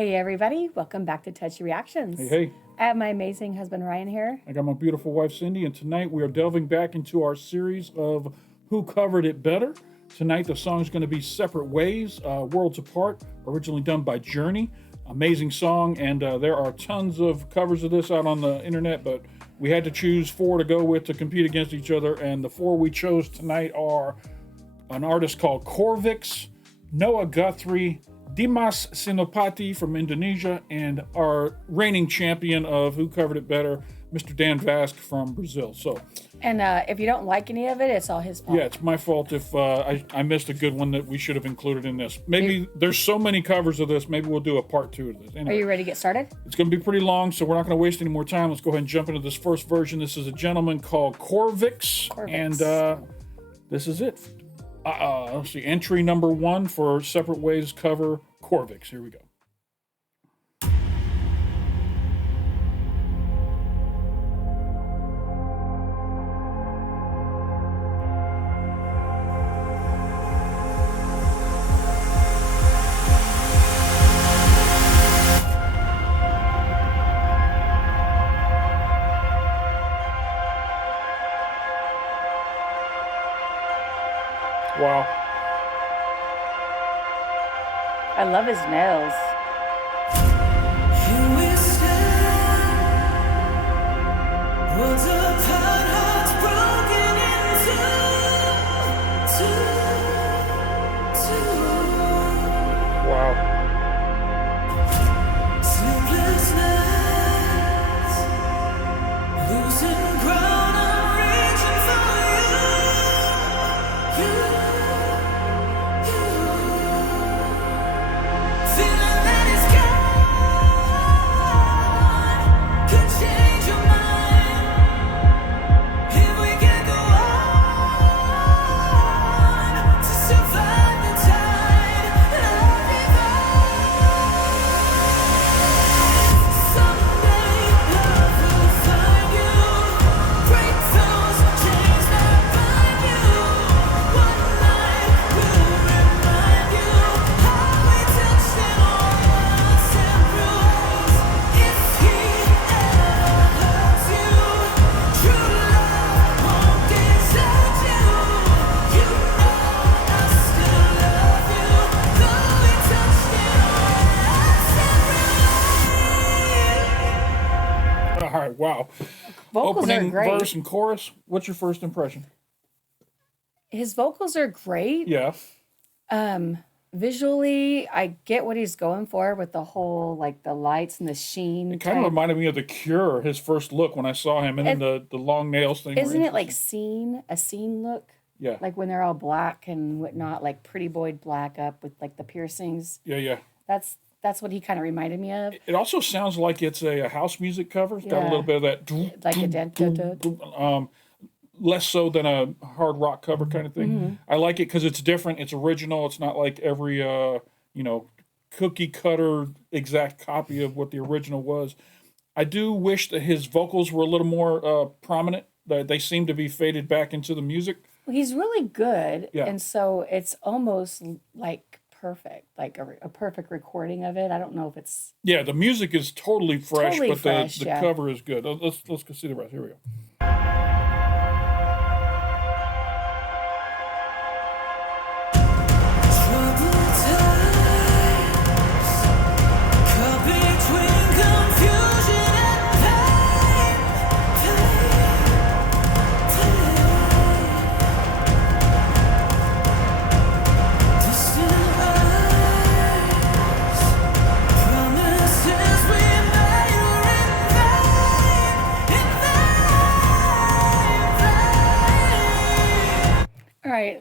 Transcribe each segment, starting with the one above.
Hey everybody, welcome back to Touchy Reactions. Hey. I have my amazing husband Ryan here. I got my beautiful wife Cindy, and tonight we are delving back into our series of Who Covered It Better. Tonight the song is going to be Separate Ways, Worlds Apart, originally done by Journey. Amazing song, and there are tons of covers of this out on the internet, but we had to choose 4 to go with to compete against each other, and the 4 we chose tonight are an artist called Corvyx, Noah Guthrie, Dimas Senopati from Indonesia, and our reigning champion of Who Covered It Better, Mr. Dan Vasc from Brazil. And if you don't like any of it, it's all his fault. Yeah, it's my fault if I missed a good one that we should have included in this. Maybe there's so many covers of this, maybe we'll do a part 2 of this. Anyway, Are you ready to get started? it's going to be pretty long, so we're not going to waste any more time. Let's go ahead and jump into this first version. This is a gentleman called Corvyx, and this is it. Let's see, entry number 1 for Separate Ways cover, Corvyx. Here we go. Wow. I love his nails. Wow. All right, wow. Vocals Opening are great. verse and chorus. What's your first impression? His vocals are great. Yeah. Visually, I get what he's going for with the whole, like, the lights and the sheen. It kind of reminded me of The Cure, his first look when I saw him, and then the long nails thing. Isn't it like a scene look? Yeah. Like when they're all black and whatnot, like Pretty Boy black up with like the piercings. Yeah. That's what he kind of reminded me of. It also sounds like it's a house music cover. It's got a little bit of that. Like a dent. Less so than a hard rock cover kind of thing. Mm-hmm. I like it because it's different. It's original. It's not like every cookie cutter exact copy of what the original was. I do wish that his vocals were a little more prominent. They seem to be faded back into the music. Well, he's really good, Yeah. and so it's almost like perfect, like a perfect recording of it. I don't know if it's The music is totally fresh, Totally but fresh, the yeah. cover is good. Let's go see the rest. Here we go.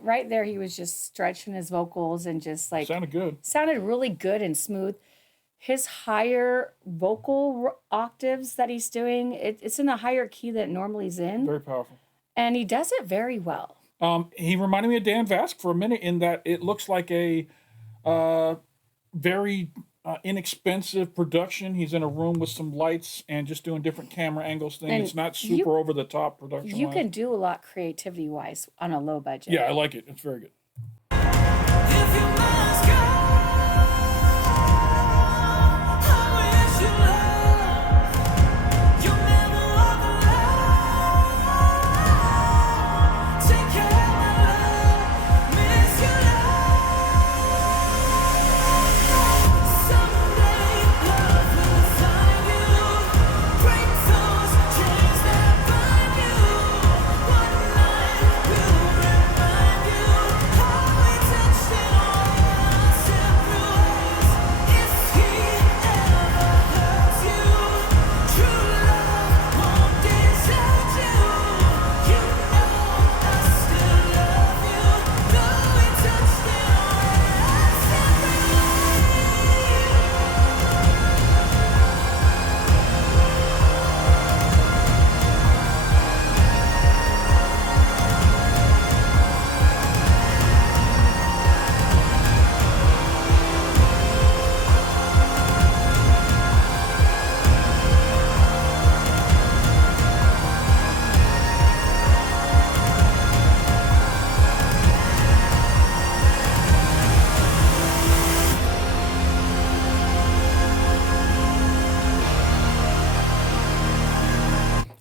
right there. He was just stretching his vocals and just like Sounded good. Sounded really good and smooth. His higher vocal octaves that he's doing, it's in a higher key that normally is in. Very powerful. And he does it very well. He reminded me of Dan Vasc for a minute in that it looks like a very inexpensive production. He's in a room with some lights and just doing different camera angles thing. And it's not super over the top production. You can do a lot creativity wise on a low budget. Yeah, I like it. It's very good.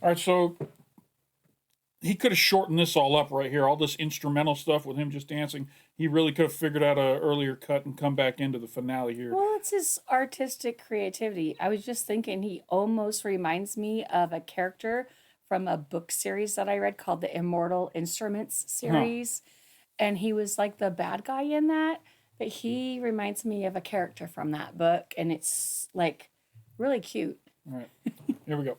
All right, so he could have shortened this all up right here, all this instrumental stuff with him just dancing. He really could have figured out an earlier cut and come back into the finale here. Well, it's his artistic creativity. I was just thinking he almost reminds me of a character from a book series that I read called the Immortal Instruments series. And he was like the bad guy in that. But he reminds me of a character from that book. And it's like really cute. All right, here we go.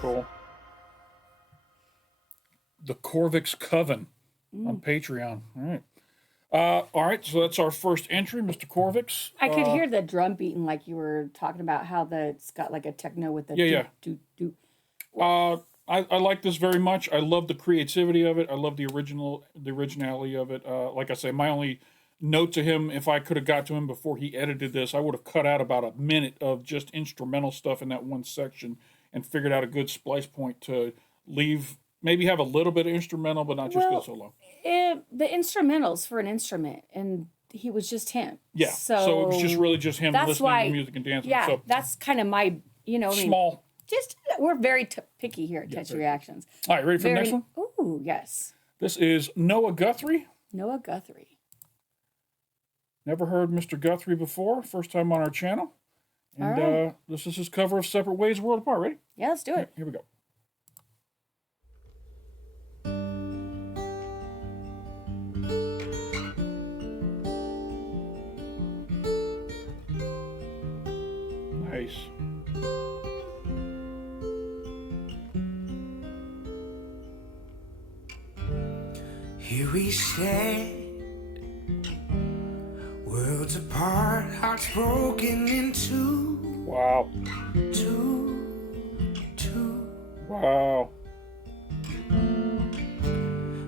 Cool. The Corvyx Coven on Patreon. All right. All right, so that's our first entry, Mr. Corvyx. I could hear the drum beating like you were talking about how it's got like a techno with the I like this very much. I love the creativity of it. I love the originality of it. Like I say, my only note to him, if I could have got to him before he edited this, I would have cut out about a minute of just instrumental stuff in that one section and figured out a good splice point to leave, maybe have a little bit of instrumental, but not just go so long. The instrumentals for an instrument, and he was just him. Yeah, so it was just really just him listening to music and dancing. Yeah, so, that's kind of my, small. Just, we're very picky here at Touchy Reactions. All right, ready for the next one? Ooh, yes. This is Noah Guthrie. Noah Guthrie. Never heard Mr. Guthrie before. First time on our channel. And this is his cover of Separate Ways, World Apart. Ready? Yeah, let's do it. Here we go. Nice. Here we stand, worlds apart, hearts broken in two. Wow. Two. Wow.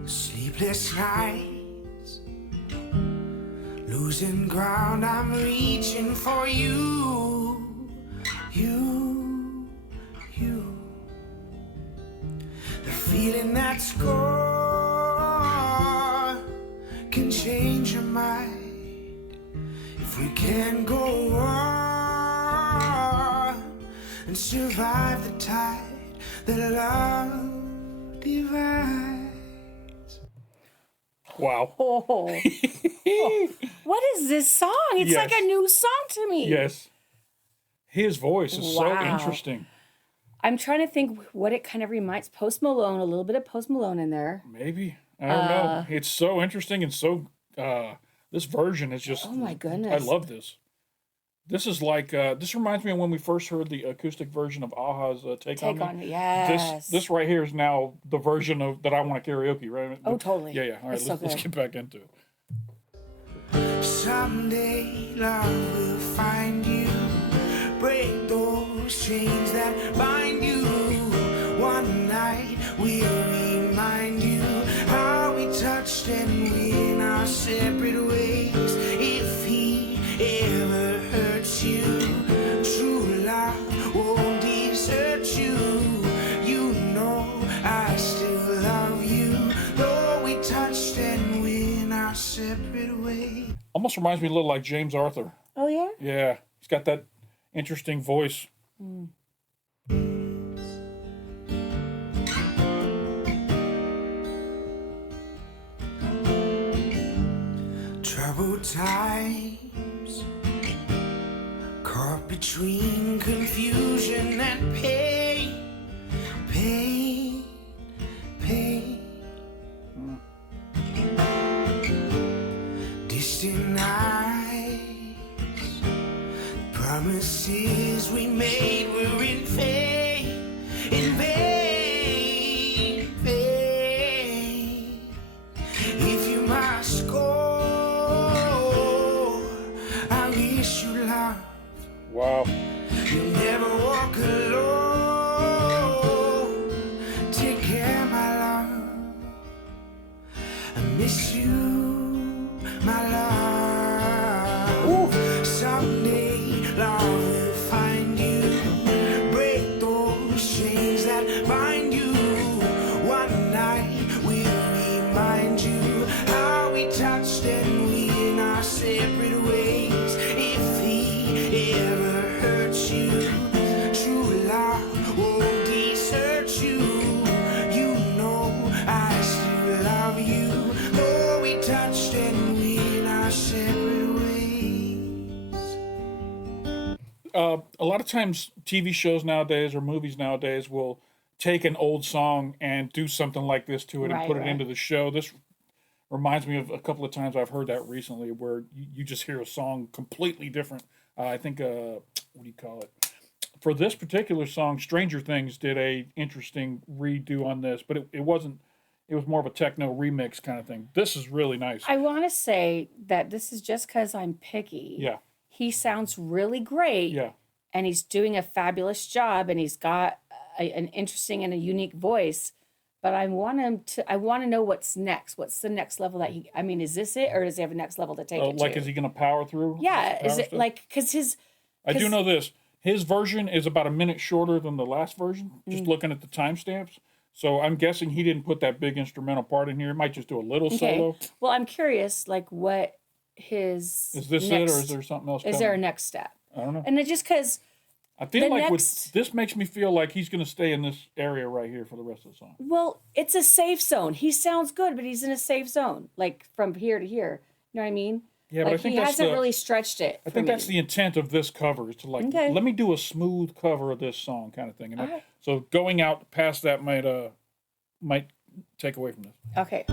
Sleepless nights, losing ground, I'm reaching for you. You. The feeling that's gone can change your mind if we can go on and survive the tide that love divides. Wow. Oh. What is this song? It's like a new song to me. Yes. His voice is so interesting. I'm trying to think what it kind of reminds. Post Malone, a little bit of Post Malone in there. Maybe. I don't know. It's so interesting and so, this version is just. Oh my goodness. I love this. This is like, this reminds me of when we first heard the acoustic version of Aha's Take On Me. Yes. This right here is now the version of that I want to karaoke, right? Oh, totally. Yeah. All right, let's get back into it. Someday love will find you, break those chains that bind you. One night we'll remind you how we touched and went our separate ways. If he ever hurts you, almost reminds me a little like James Arthur. Oh yeah. Yeah, he's got that interesting voice. Troubled times, caught between confusion and pain, pain, pain. Distant eyes, promises we made were in vain, in vain, vain. If you must go, I wish you love. Wow. You'll never walk alone. Take care, my love. I miss you, my love. Someday love will find you. Break those chains that bind you. One night we'll remind you how we touched and we in our separate ways. If he ever hurts you, true love won't desert you. You know I still love you, though we touched and we in our separate ways. A lot of times TV shows nowadays or movies nowadays will take an old song and do something like this to it and Right, put it right. into the show. This reminds me of a couple of times I've heard that recently where you just hear a song completely different. I think, what do you call it? For this particular song, Stranger Things did a interesting redo on this, but it wasn't, it was more of a techno remix kind of thing. This is really nice. I want to say that this is just because I'm picky. Yeah, He sounds really great. yeah. And he's doing a fabulous job, and he's got an interesting and a unique voice. But I want to know what's next. What's the next level that he? I mean, is this it, or does he have a next level to take it Like, to? is he going to power through? Yeah, Power is it stuff? like because his? I do 'cause- know this. His version is about a minute shorter than the last version, just Mm. looking at the timestamps. So I'm guessing he didn't put that big instrumental part in here. He might just do a little Okay. solo. Well, I'm curious, like what his Is this next, it, or is there something else Is there a coming? next step? I don't know. And it just because I feel the like next- this makes me feel like he's going to stay in this area right here for the rest of the song. well, it's a safe zone. He sounds good, but he's in a safe zone, like from here to here. You know what I mean? Yeah, but I Like think he that's hasn't the, really stretched it. I think that's the intent of this cover is to like Okay. let me do a smooth cover of this song kind of thing. And Alright. so going out past that might take away from this. Okay.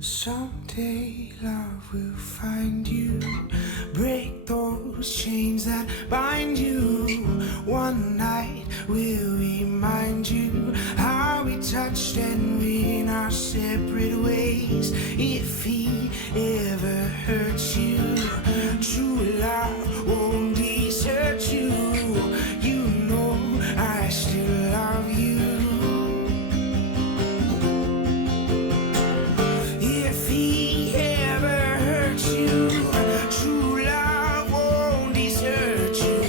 Someday love will find you. Break those chains that bind you. One night we'll remind you how we touched and we in our separate ways. If he ever hurts you, true love won't desert you. You know I still love you. If he ever hurts you, true love won't desert you.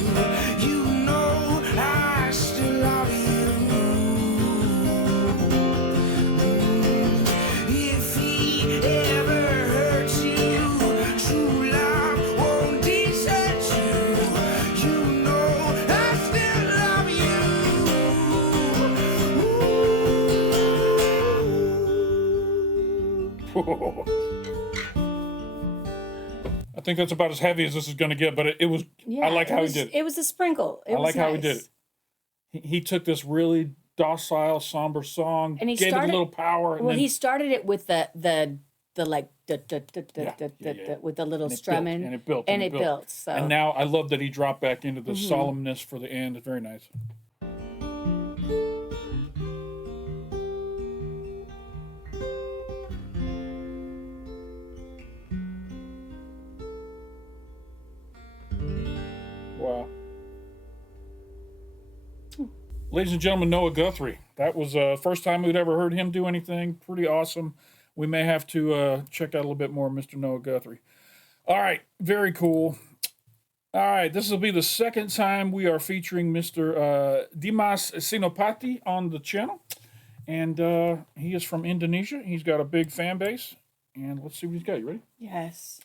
You know I still love you. If he ever hurts you, true love won't desert you. You know I still love you. I think that's about as heavy as this is going to get, but it was. Yeah, I like how he did. It was a sprinkle. It I was like how he nice. did it. He took this really docile, somber song, And he gave it a started- little power, and Well, then he started it with the like yeah. with the little and it built, strumming, and it built, and it built. So And now I love that he dropped back into the Mm-hmm. solemnness for the end. It's very nice. Wow. Ladies and gentlemen, Noah Guthrie. That was the first time we'd ever heard him do anything. Pretty awesome. We may have to check out a little bit more of Mr. Noah Guthrie. All right, very cool. All right, this will be the second time we are featuring Mr. Dimas Senopati on the channel. And he is from Indonesia. He's got a big fan base. And let's see what he's got. You ready? Yes.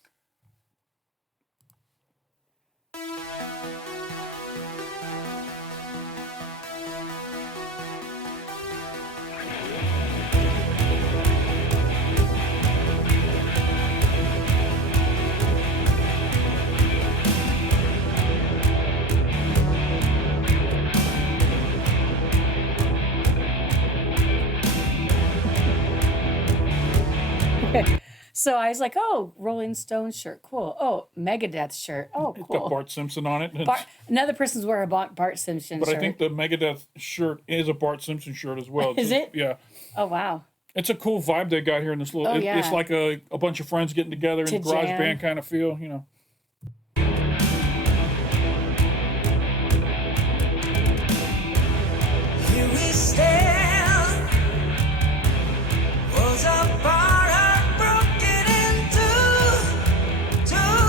So I was like, oh, Rolling Stones shirt, cool. Oh, Megadeth shirt, oh, It's got cool. Bart Simpson on it. Another person's wearing a Bart Simpson But shirt. I think the Megadeth shirt is a Bart Simpson shirt as well. Is it? Yeah. Oh, wow. It's a cool vibe they got here in this little. Oh, It's yeah. like a bunch of friends getting together in To a garage jam. band kind of feel, you know. Here we stand, was a bar heart broken into two.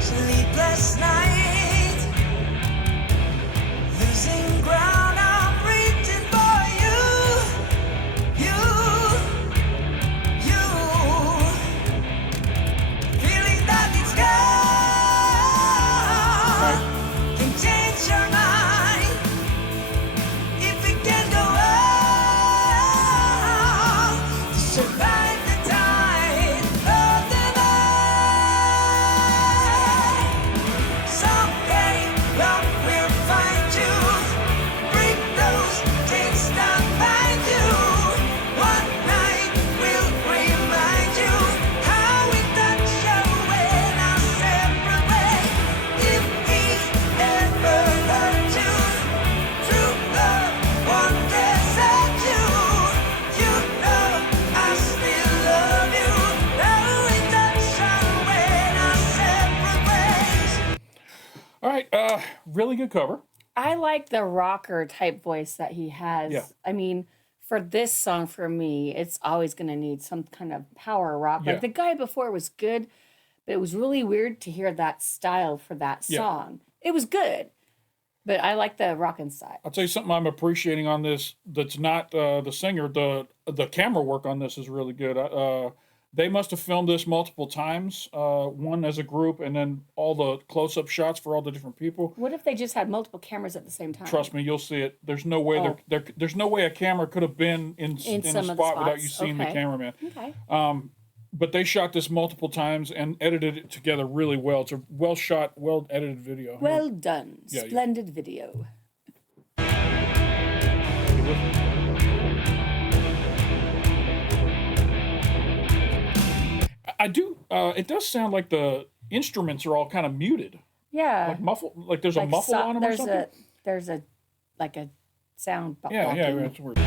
Sleepless night, losing ground, I'm reaching for you, feeling that it's gone. Can change your mind if it can go on to survive the tide of the night. Someday love will find you, break those chains that bind you. One night will remind you how we touch in our separate ways. If we ever hurt you, true love won't desert you. You know I still love you. Now we touch in our separate ways. All right, really good cover. I like the rocker type voice that he has. Yeah. I mean, for this song, for me, it's always going to need some kind of power rock. Yeah. Like the guy before was good, but it was really weird to hear that style for that Yeah. song. It was good, but I like the rockin' style. I'll tell you something I'm appreciating on this that's not the singer. The camera work on this is really good. They must have filmed this multiple times, one as a group, and then all the close-up shots for all the different people. What if they just had multiple cameras at the same time? Trust me, you'll see it. There's no way there's no way a camera could have been in a some of the spot without you spots. seeing the Okay. cameraman. Okay. But they shot this multiple times and edited it together really well. It's a well shot, well edited video. Well done. Yeah, yeah. Splendid video. I do. It does sound like the instruments are all kind of muted, Yeah. like muffle. Like there's a Like muffle on them or there's something. there's a like a sound Yeah, blocking. that's weird.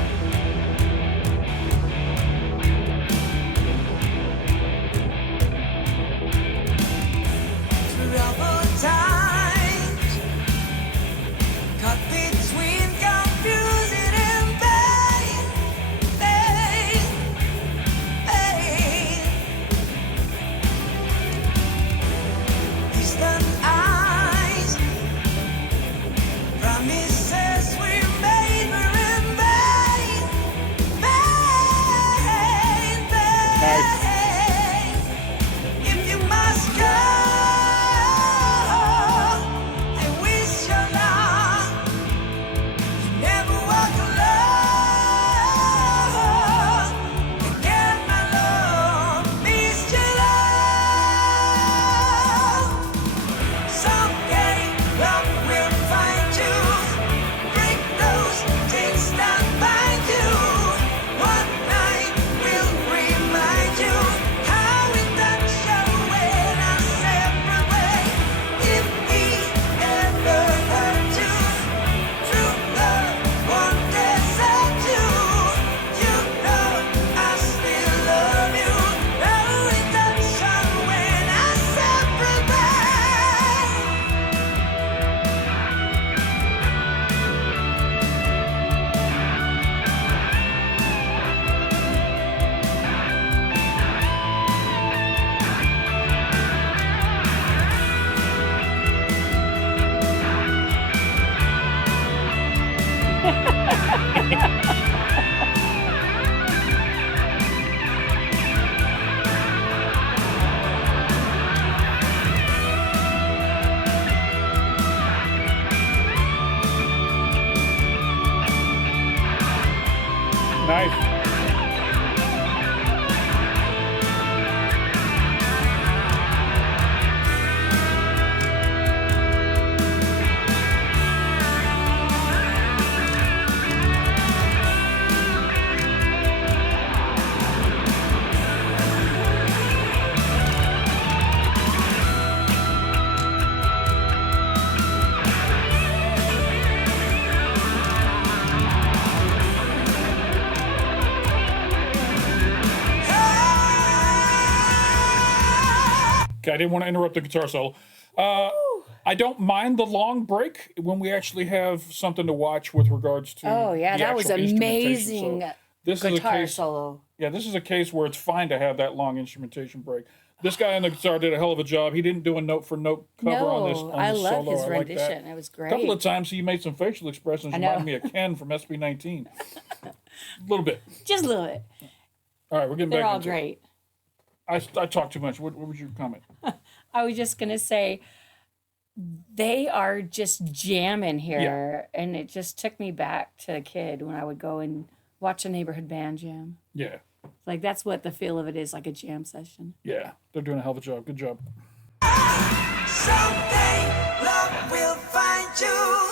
Troubled times, caught between confusing and pain, pain. Distant eyes, promises we made were in vain. Nice. Okay, I didn't want to interrupt the guitar solo. I don't mind the long break when we actually have something to watch with regards to. Oh yeah, the that was actual instrumentation. amazing. So this is a Guitar case. solo. Yeah, this is a case where it's fine to have that long instrumentation break. This guy on the guitar did a hell of a job. He didn't do a note for note cover on this. On I this love solo. his I like that. rendition. It was A great. couple of times he made some facial expressions reminding me of Ken from SB19. A little bit. Just a little bit. All right, we're getting They're back all into it. great. I talked too much. What was your comment? I was just gonna say they are just jamming here, and it just took me back to a kid when I would go and watch a neighborhood band jam. Yeah, Like that's what the feel of it is, like a jam session. yeah, they're doing a hell of a job. Good job. Someday love will find you.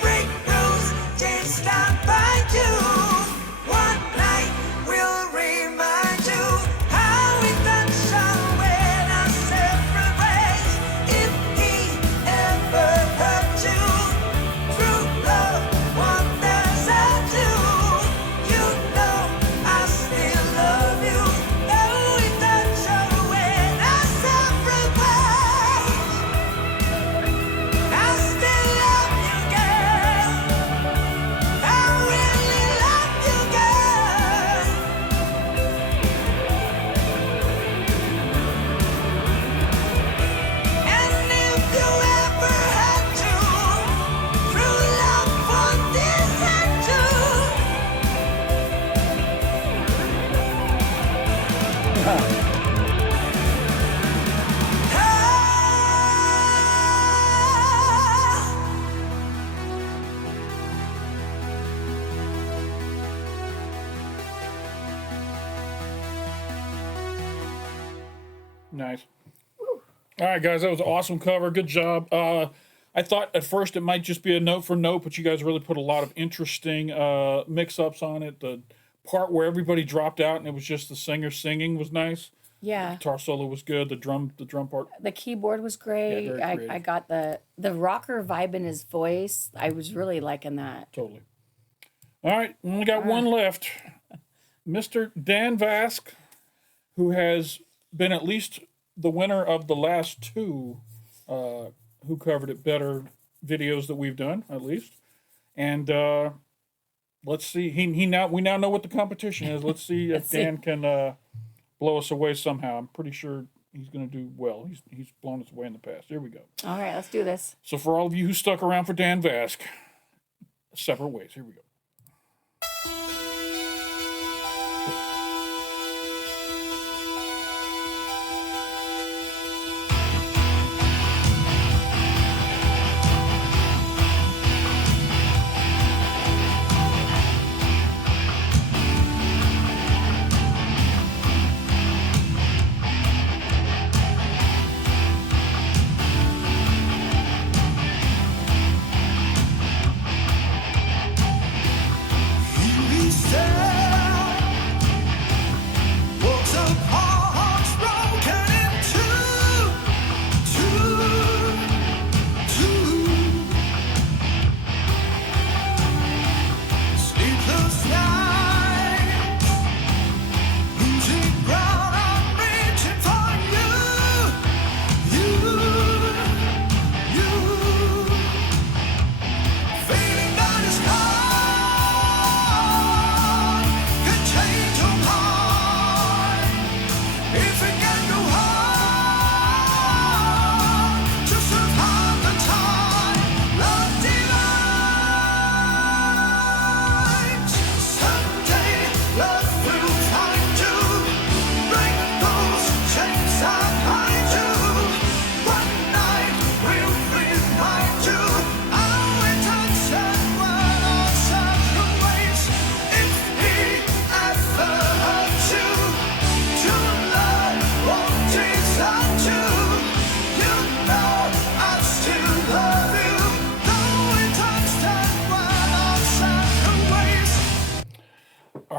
Break rules, can't stop find you. One night will remind you how we done so when our separate ways. If he ever hurt you, true love wonders at you. You know I still love you. Though we done so when our separate ways. I still love you, girl. I really love you, girl. And if you ever had to, true love won't desert you. Ah. Nice. All right, guys, that was an awesome cover. Good job. I thought at first it might just be a note for note, but you guys really put a lot of interesting mix-ups on it. The part where everybody dropped out and it was just the singer singing was nice. Yeah. Guitar solo was good. The drum part. The keyboard was great. very I creative. got the rocker vibe in his voice. I was really liking that. Totally. All right, we only got one left. Mr. Dan Vasc, who has been at least the winner of the last two Who Covered It Better videos that we've done, at least. And let's see. We now know what the competition is. Let's see if Dan can blow us away somehow. I'm pretty sure he's going to do well. He's blown us away in the past. Here we go. All right, let's do this. So for all of you who stuck around for Dan Vasc, separate ways. Here we go. He reached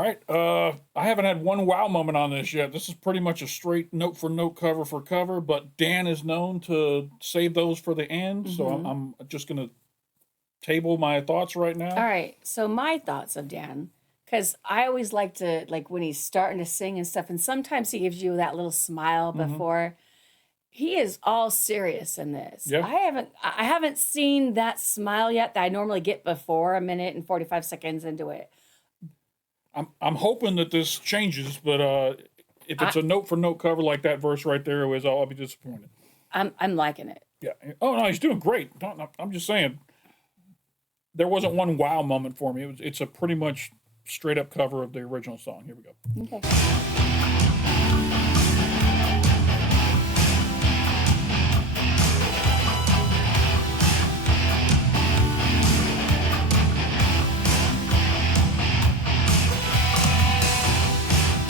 right. I haven't had one wow moment on this yet. This is pretty much a straight note for note, cover for cover, but Dan is known to save those for the end. So I'm just going to table my thoughts right now. All right. So my thoughts of Dan, because I always like to, like when he's starting to sing and stuff, and sometimes he gives you that little smile before. He is all serious in this. Yeah. I haven't seen that smile yet that I normally get before a minute and 45 seconds into it. I'm hoping that this changes, but if it's a note for note cover like that verse right there is, I'll be disappointed. I'm liking it. Yeah. Oh no, he's doing great. I'm just saying, there wasn't one wow moment for me. It's a pretty much straight up cover of the original song. Here we go. Okay.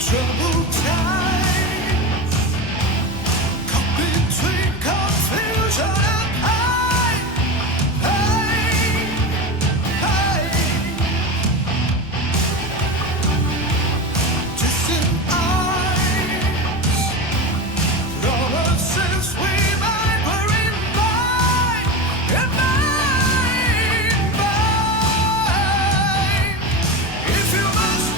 Troubled times, caught between confusion and pain. Distant eyes, promises we might were in mine. If you must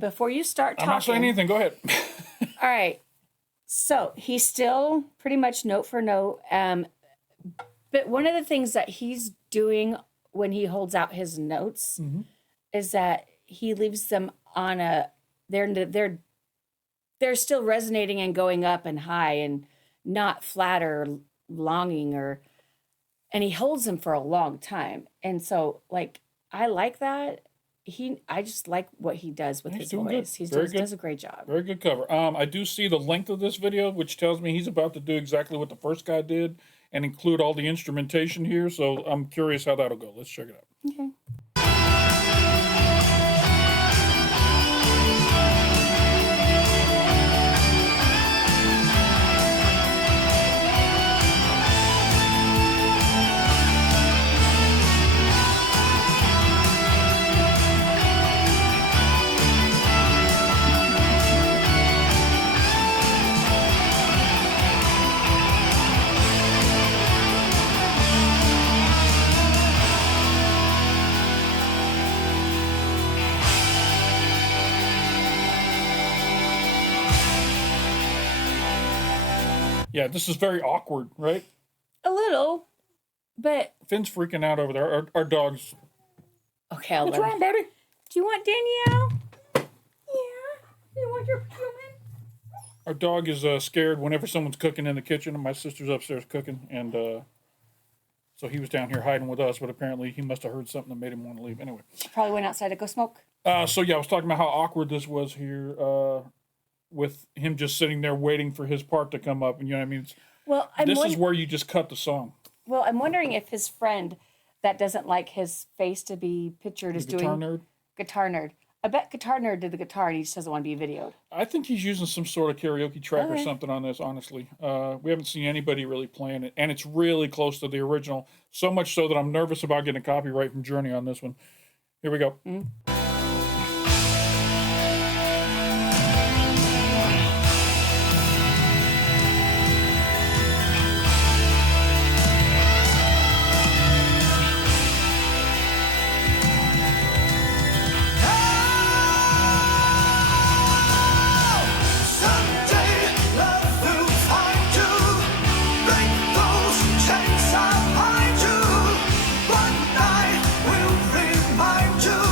Before you start talking. I'm not saying anything. Go ahead. All right. So he's still pretty much note for note. But one of the things that he's doing when he holds out his notes is that he leaves them on they're still resonating and going up and high and not flat or longing and he holds them for a long time. And so like, I like that. I just like what he does with his voice. He does a great job. Very good cover. I do see the length of this video, which tells me he's about to do exactly what the first guy did and include all the instrumentation here. So I'm curious how that'll go. Let's check it out. Okay. Yeah, this is very awkward, right? A little, but Finn's freaking out over there. Our dog's. okay. I'll What's let wrong, buddy? Do you want Danielle? Yeah. You want your human? Our dog is scared whenever someone's cooking in the kitchen, and my sister's upstairs cooking, and so he was down here hiding with us, but apparently he must have heard something that made him want to leave. Anyway. She probably went outside to go smoke. So yeah, I was talking about how awkward this was here, with him just sitting there waiting for his part to come up, and you know what I mean. This is where you just cut the song. Well, I'm wondering if his friend that doesn't like his face to be pictured is doing Guitar Nerd. I bet Guitar Nerd did the guitar and he just doesn't want to be videoed. I think he's using some sort of karaoke track or something on this, honestly. We haven't seen anybody really playing it, and it's really close to the original, so much so that I'm nervous about getting a copyright from Journey on this one. Here we go. One night will remind you.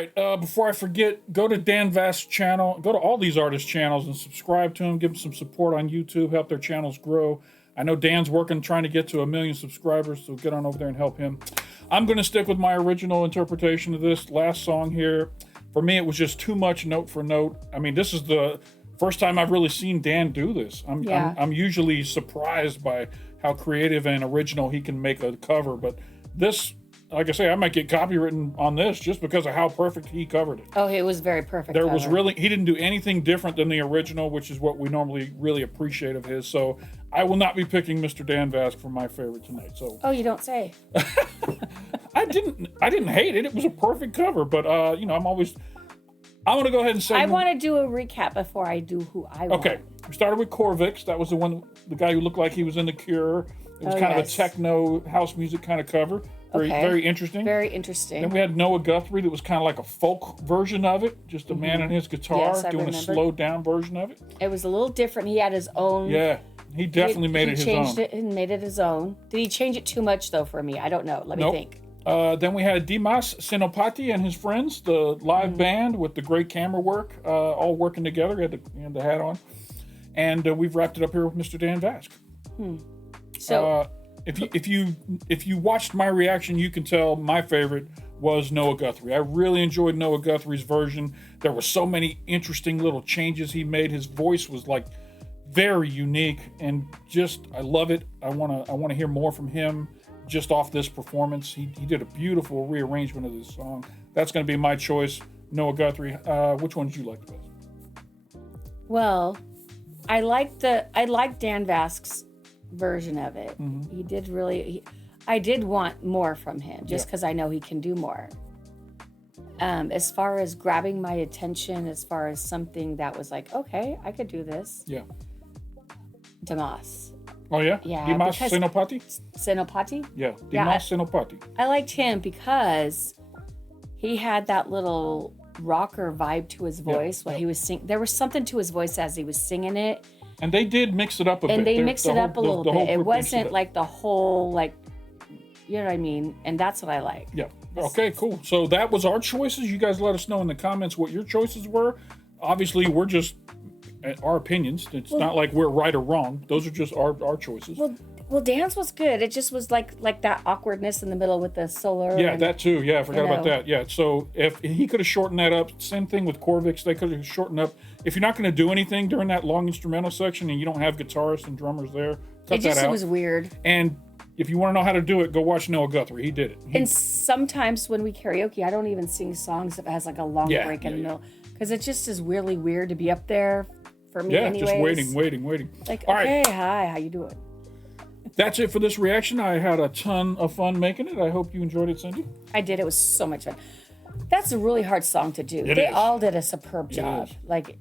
right, before I forget, go to Dan Vasc's channel, go to all these artists' channels and subscribe to them, give them some support on YouTube, help their channels grow. I know Dan's working, trying to get to 1 million subscribers, so get on over there and help him. I'm going to stick with my original interpretation of this last song here. For me, it was just too much note for note. I mean, this is the first time I've really seen Dan do this. I'm usually surprised by how creative and original he can make a cover, but this, like I say, I might get copywritten on this just because of how perfect he covered it. Oh, it was very perfect. There was really, he didn't do anything different than the original, which is what we normally really appreciate of his. So I will not be picking Mr. Dan Vasc for my favorite tonight. So Oh, you don't say. I didn't hate it. It was a perfect cover, but I'm going to go ahead and say I want to do a recap before I do who I want. Okay, we started with Corvyx. That was the guy who looked like he was in The Cure. It was kind of a techno house music kind of cover. Very interesting. Very interesting. Then we had Noah Guthrie that was kind of like a folk version of it, just a man and his guitar doing a slowed down version of it. It was a little different. He had his own. Yeah, he definitely made it his own. He changed it and made it his own. Did he change it too much though for me? I don't know. Let me think. Then we had Dimas Senopati and his friends, the live band with the great camera work, all working together. He had the hat on. And we've wrapped it up here with Mr. Dan Vasc. So if you watched my reaction, you can tell my favorite was Noah Guthrie. I really enjoyed Noah Guthrie's version. There were so many interesting little changes he made. His voice was like very unique, and just I love it. I want to hear more from him. Just off this performance, he did a beautiful rearrangement of this song. That's going to be my choice, Noah Guthrie. Which one did you like the best? Well, I liked Dan Vasc's version of it. He did really. I did want more from him, just because I know he can do more. As far as grabbing my attention, as far as something that was like, okay, I could do this. Yeah. Dimas. Oh yeah. Yeah. Dimas Senopati. Senopati. Yeah. Dimas Senopati. I liked him because he had that little rocker vibe to his voice while he was singing. There was something to his voice as he was singing it. And they did mix it up a bit. And they mixed it up a little bit. It wasn't like the whole, like, you know what I mean? And that's what I like. Yeah. Okay, cool. So that was our choices. You guys let us know in the comments what your choices were. Obviously, we're just our opinions. It's not like we're right or wrong. Those are just our choices. Well, Dan's was good. It just was like that awkwardness in the middle with the solar. Yeah, that too. Yeah, I forgot about that. Yeah, so if he could have shortened that up, same thing with Corvyx. They could have shortened up. If you're not going to do anything during that long instrumental section and you don't have guitarists and drummers there, cut that out. It was weird. And if you want to know how to do it, go watch Noah Guthrie. He did it. And sometimes when we karaoke, I don't even sing songs if it has like a long break in the middle, because it just is really weird to be up there for me. Yeah, just waiting. Like, all okay, right. hi, how you doing? That's it for this reaction. I had a ton of fun making it. I hope you enjoyed it, Cindy. I did. It was so much fun. That's a really hard song to do. They all did a superb job. Like,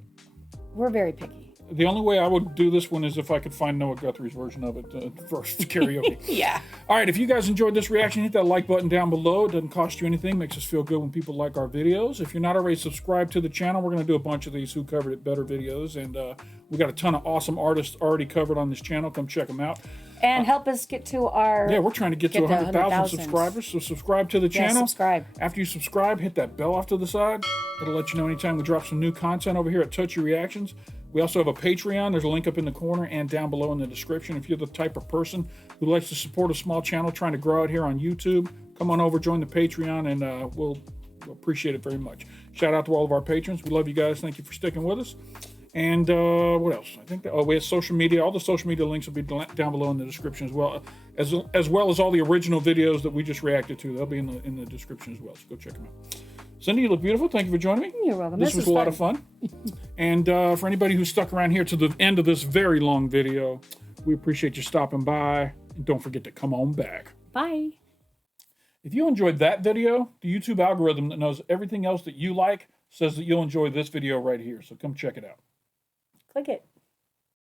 we're very picky. The only way I would do this one is if I could find Noah Guthrie's version of it for karaoke. Yeah. All right, if you guys enjoyed this reaction, hit that like button down below. It doesn't cost you anything. Makes us feel good when people like our videos. If you're not already subscribed to the channel, we're going to do a bunch of these Who Covered It Better videos. And we got a ton of awesome artists already covered on this channel. Come check them out. And help us get to our... Yeah, we're trying to get to 100,000 subscribers. So subscribe to the channel. Subscribe. After you subscribe, hit that bell off to the side. It'll let you know anytime we drop some new content over here at Touchy Reactions. We also have a Patreon. There's a link up in the corner and down below in the description. If you're the type of person who likes to support a small channel trying to grow out here on YouTube, come on over, join the Patreon, and we'll appreciate it very much. Shout out to all of our patrons. We love you guys. Thank you for sticking with us. And what else? I think we have social media. All the social media links will be down below in the description as well as all the original videos that we just reacted to. They'll be in the description as well. So go check them out. Cindy, you look beautiful. Thank you for joining me. You're welcome. This was a lot of fun. And for anybody who stuck around here to the end of this very long video, we appreciate you stopping by. And don't forget to come on back. Bye. If you enjoyed that video, the YouTube algorithm that knows everything else that you like says that you'll enjoy this video right here. So come check it out. Click it.